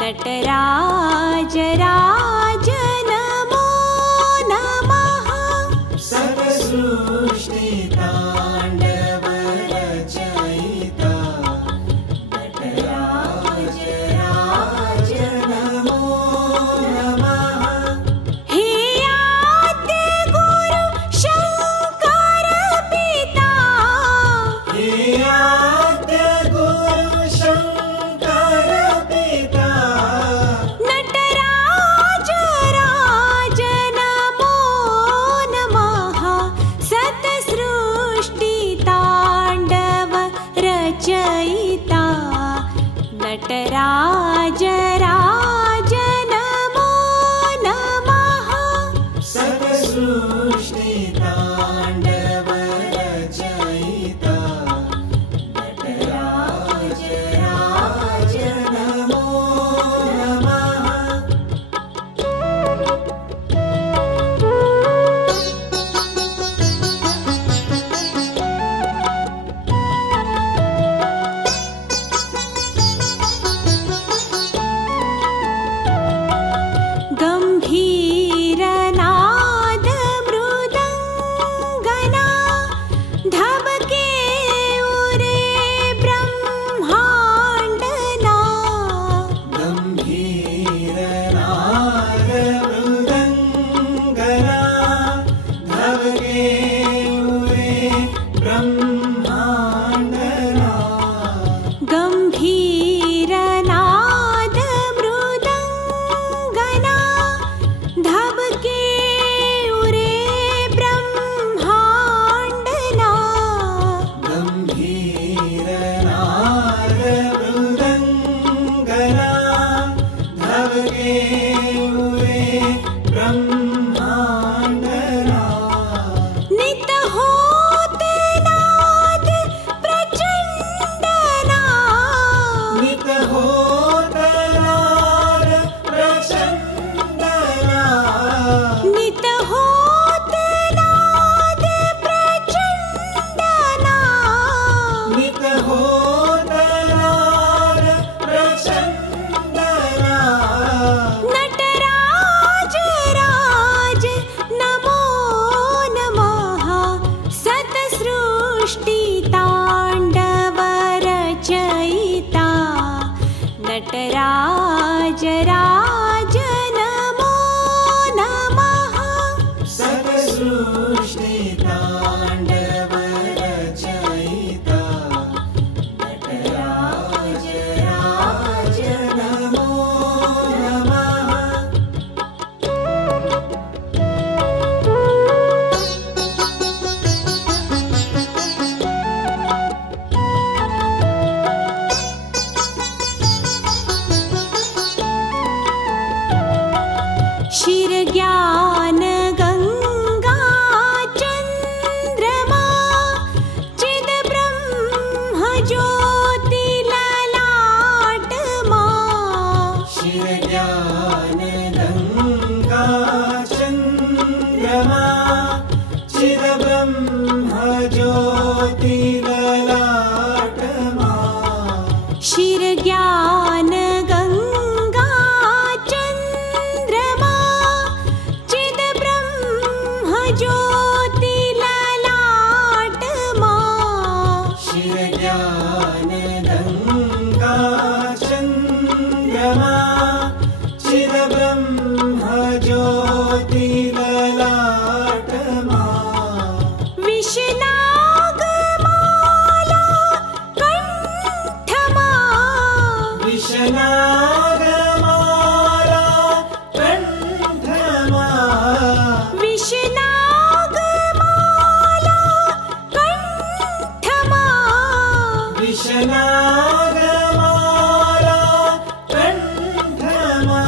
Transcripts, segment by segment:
नटराज राज नमो नमः। सत्सृष्टि ताण्डव रचयिता नटराज राज नमो नमः। हे आद्य गुरु शंकर पिता, हे आद्य गुरु शंकर पिता नटराज राज नमो नमः। सत्सृष्टि ताण्डव रचयिता नटराज राज नमो नमः। सत्सृष्टि ताण्डव रचयिता नटराज राज नमो नमः। गंभीरनाद मृदंगना धबके उरे ब्रह्मांडना। गंभीरनाद मृदंगना धबके उरे ब्रह्मांडना। गंभीरनाद मृदंगना धबके उरे ब्रह्मांडना। गंभीरनाद मृदंगना धबके उरे ब्रह्मांडना। नित होत नाद प्रचंडना। नित होत नाद प्रचंडना। नित होत नाद प्रचंडना। नित होत नाद प्रचंडना। नटराज राज नमो नमः। सत्सृष्टि ताण्डव रचयिता नटराज राज नमो नमः। सत्सृष्टि ताण्डव रचयिता नटराज राज नमो नमः। शिरज्ञान गंगा चंद्रमा चिद ब्रह्म ज्योति ललाटमा। शिरज्ञान गंगा चंद्रमा चिद ब्रह्म ज्योति ललाटमा। शिरज्ञान गंगा चंद्रमा चिद ब्रह्म ज्योति ललाटमा। शिरज्ञान गंगा चंद्रमा चिद ब्रह्म ज्योति ललाटमा। विषनागमाला कंठमा। विषनागमाला कंठमा। विषनागमाला कंठमा। विषनागमाला कंठमा।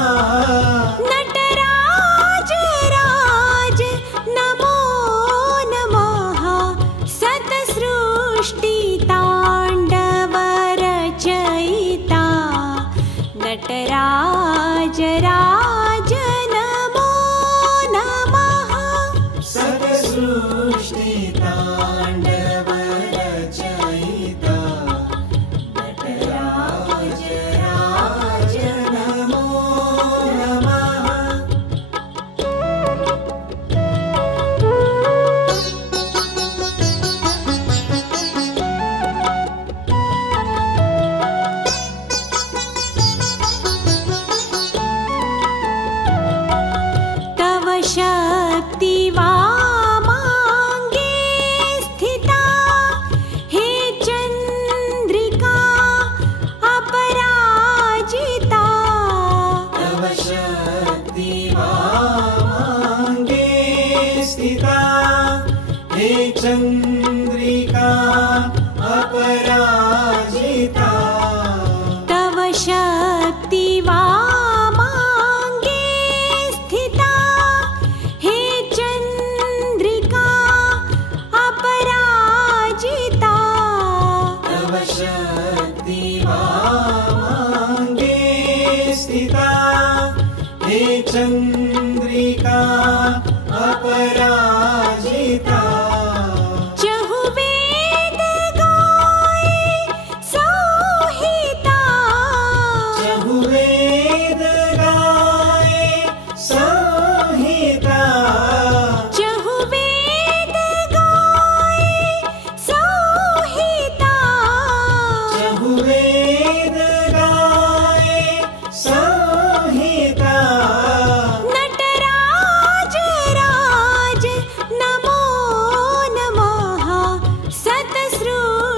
नटराज राज नमो नमः। सत्सृष्टि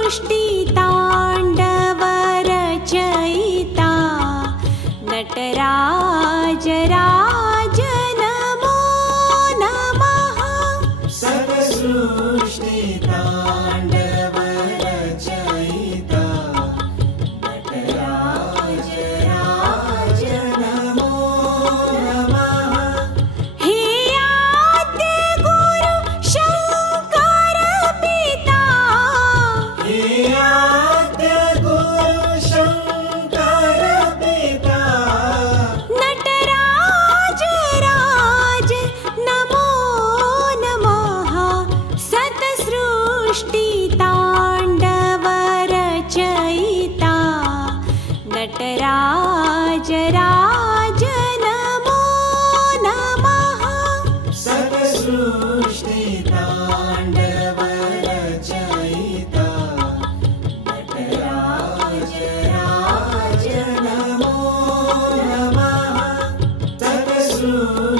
सतसृष्टिताण्डवरचयिता नटराज राज नमो नमः। सतसृष्टिताण्डवरचयिता नटराज राज नमो नमः। हे आद्य गुरु शंकर पिता हे आद्य गुरु शंकर पिता नटराज राज नमो नमः। सतसृष्टिताण्डवरचयिता नटराज राज नमो नमः। सतसृष्टिताण्डवरचयिता नटराज राज नमो नमः। सतसृष्टिताण्डवरचयिता